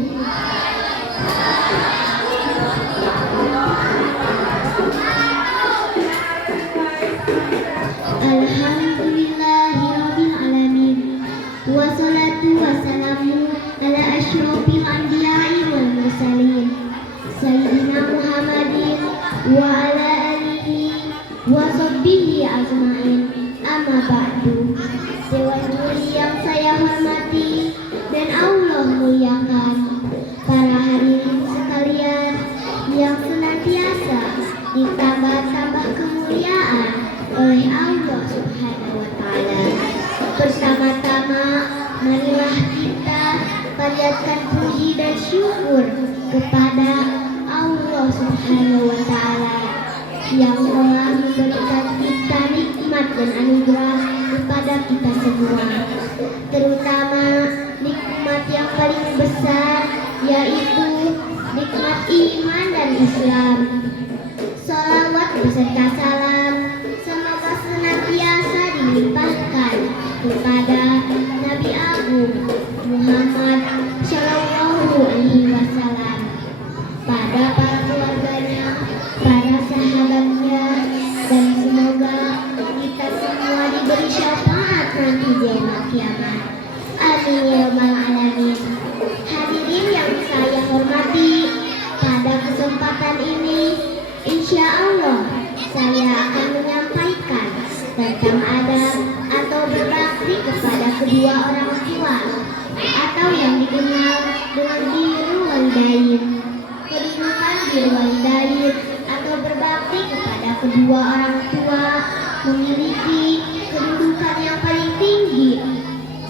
Alhamdulillahirabbil alamin. Wassalatu wassalamu ala asyrofil anbiya'i wal mursalin Sayyidina Muhammadin wa ala alihi wa sahbihi ajma'in. Amma ba'du. Dewan juri yang saya hormati dan Allah muliakan, para hadirin sekalian yang senantiasa ditambah-tambah kemuliaan oleh Allah Subhanahu wa Ta'ala. Pertama-tama, marilah kita panjatkan puji dan syukur kepada Allah Subhanahu wa Ta'ala yang telah memberikan kita nikmat dan anugerah kepada kita semua, terutama nikmat yang paling besar, yaitu nikmat iman dan Islam. Salawat beserta salam semoga senantiasa dilimpahkan kepada Nabi Agung Muhammad Shallallahu Alaihi Wasallam, pada para keluarganya, para sahabatnya, dan semoga kita semua diberi syafaat nanti di yaumul kiamat. Amin ya rabbal alamin. Hadirin yang saya hormati, pada kesempatan ini insya Allah saya akan menyampaikan tentang adab atau berbakti kepada kedua orang tua, atau yang dikenal dengan birrul walidain. Kedudukan birrul walidain atau berbakti kepada kedua orang tua memiliki kedudukan yang paling tinggi.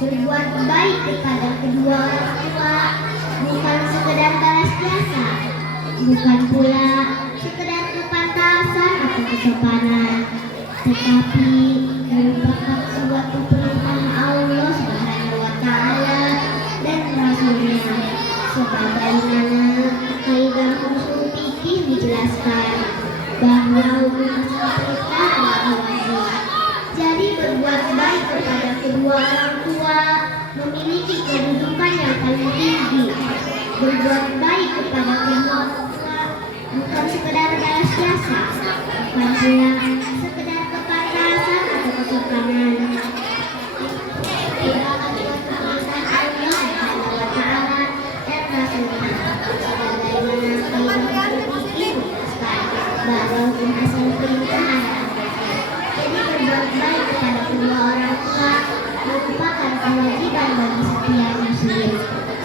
Berbuat baik kepada kedua orang tua bukan sekedar balas jasa, bukan pula sekedar kepantasan atau kesopanan, tetapi merupakan suatu perintah Allah Subhanahu wa Ta'ala dan Rasulnya, sebagaimana kaidah usul fikih dijelaskan bahwa hukum asal perintah adalah wajib. Jadi berbuat baik kepada kedua orang tua memiliki kedudukan yang paling tinggi. Berbuat baik kepada kedua orang tua bukan sekedar balas jasa, bukan pula sekedar kepantasan atau kesopanan. Tidak ada perintah Allah Subhanahu wa Ta'ala dan Rasulnya, sebagaimana kaidah fikih dijelaskan bahwa hukum asal perintah adalah wajib. Jadi berbuat baik kepada kedua orang tua merupakan kewajiban bagi setiap muslim,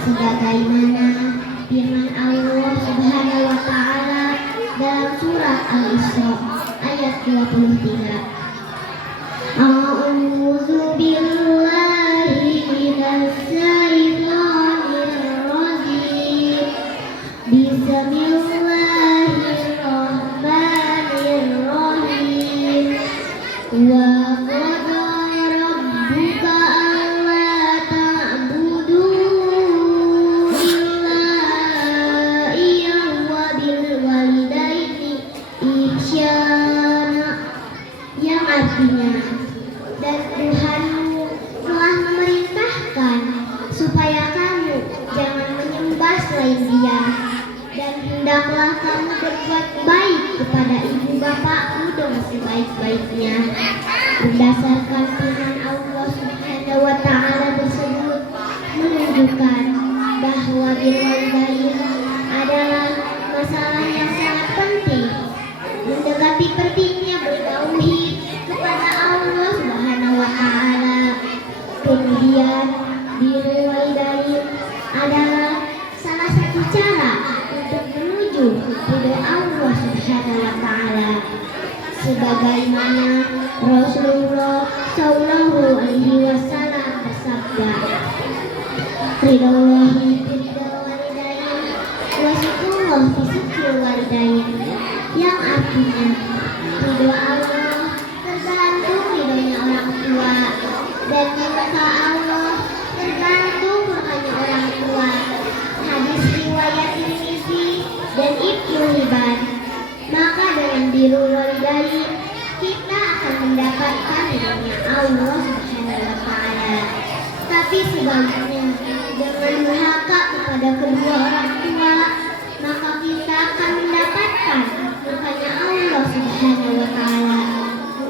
sebagaimana firman Allah Subhanahu wa Ta'ala dalam surat Al-Isra ayat 23. A'udzu billahi minasy syaithanir rajim. Bismillahirrahmanirrahim. Wa qadara rabbuka alla ta'budu illa iyyahu wa bil walidaini ihsana, yang artinya, dan Tuhanmu telah memerintahkan supaya kamu jangan menyembah selain Dia, dan hendaklah kamu berbuat baik kepada ibu bapakmu dengan sebaik-baiknya. Berdasarkan firman Allah Subhanahu wa Ta'ala tersebut menunjukkan bahwa birrul walidain adalah masalah yang sangat penting, mendekati pentingnya bertauhid kepada Allah Subhanahu wa Ta'ala. Kemudian birrul walidain adalah salah satu cara untuk menuju ridho Allah Subhanahu wa Ta'ala, sebagaimana Rasulullah Shallallahu Alaihi Wasallam bersabda, ridhollahi biridhil walidain wa syukrullah fi syukril walidain, yang artinya ridho Allah tergantung ridhonya orang tua, dan murka Allah tergantung murkanya orang tua. Hadis riwayat Tirmizi dan Ibnu Hibban. Maka dengan birrul walidain kita akan mendapatkan ridhonya Allah Subhanahu wa Ta'ala. Tapi sebaliknya, dengan durhaka kepada kepada kedua orang tua, maka kita akan mendapatkan murkanya Allah Subhanahu wa Ta'ala.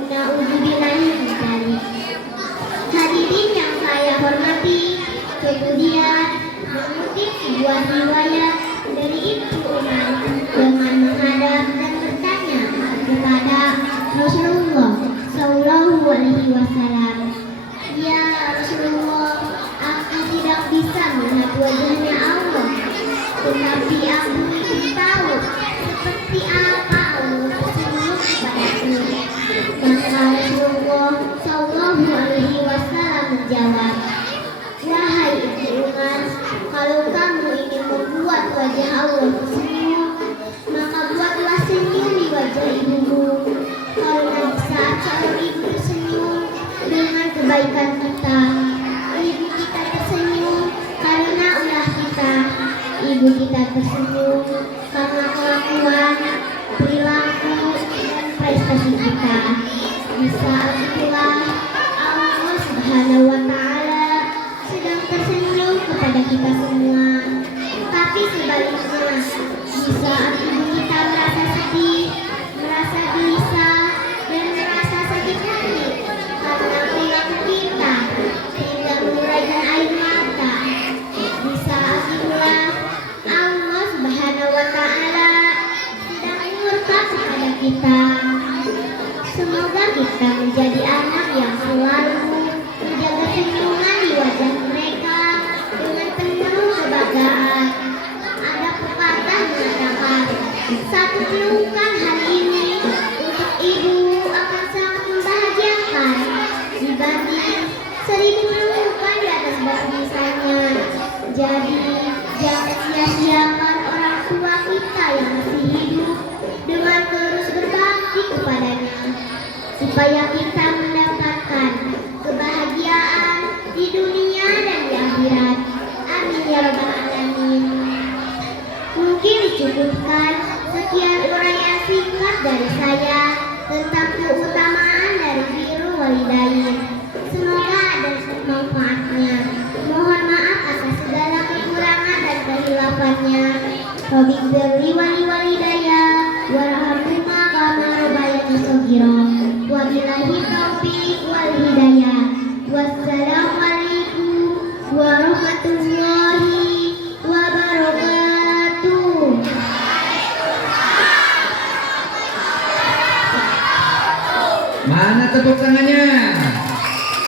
Na'udzubillahi min dzalik. Hadirin yang saya hormati, kemudian mengutip sebuah riwayat dari Ibnu Umar dengan menghadap dan bertanya kepada Rasulullah Shallallahu Alaihi Wasallam, "Ya Rasulullah, aku tidak bisa melihat wajahnya Allah, tetapi aku ingin tahu seperti apa Allah tersenyum kepadaku." Maka Rasulullah Shallallahu Alaihi Wasallam menjawab, "Wahai Ibnu Umar, kalau kamu ingin membuat wajah Allah tersenyum, maka buatlah senyum di wajah ibumu. Karena di saat seorang ibu tersenyum dengan kebaikan kita, ibu kita tersenyum karena ulah kita, ibu kita tersenyum karena kelakuan, perilaku, dan prestasi kita. Di saat itulah Allah Subhanahu wa Ta'ala sedang tersenyum kepada kita semua. Tapi sebaliknya, di saat ibu kita merasa sedih, merasa gelisah, dan merasa sakit hati karena perilaku kita hingga menguraikan air mata, di saat itulah Allah Subhanahu wa Ta'ala sedang murka kepada kita. Semoga kita menjadi anak yang selalu menjaga senyuman di wajah mereka dengan penuh kebanggaan. Ada pepatah mengatakan, satu pelukan hari ini untuk ibu akan sangat membahagiakan dibanding 1000 pelukan di atas batu nisannya. Jadi jangan sia-siakan orang tua kita yang masih hidup dengan terus berbakti kepadanya, supaya kita mendapatkan kebahagiaan di dunia dan di akhirat. Amin ya rabbal alamin. Mungkin dicukupkan sekian uraian singkat dari saya tentang keutamaan dari birrul walidain. Semoga ada manfaatnya. Mohon maaf atas segala kekurangan dan kehilafannya. Rabbighfirli wa li walidayya warhamhuma kama rabbayani shaghira. Wabillahi taufiq wal hidayah. Wassalamualaikum warahmatullahi wabarakatuh. Mana tepuk tangannya?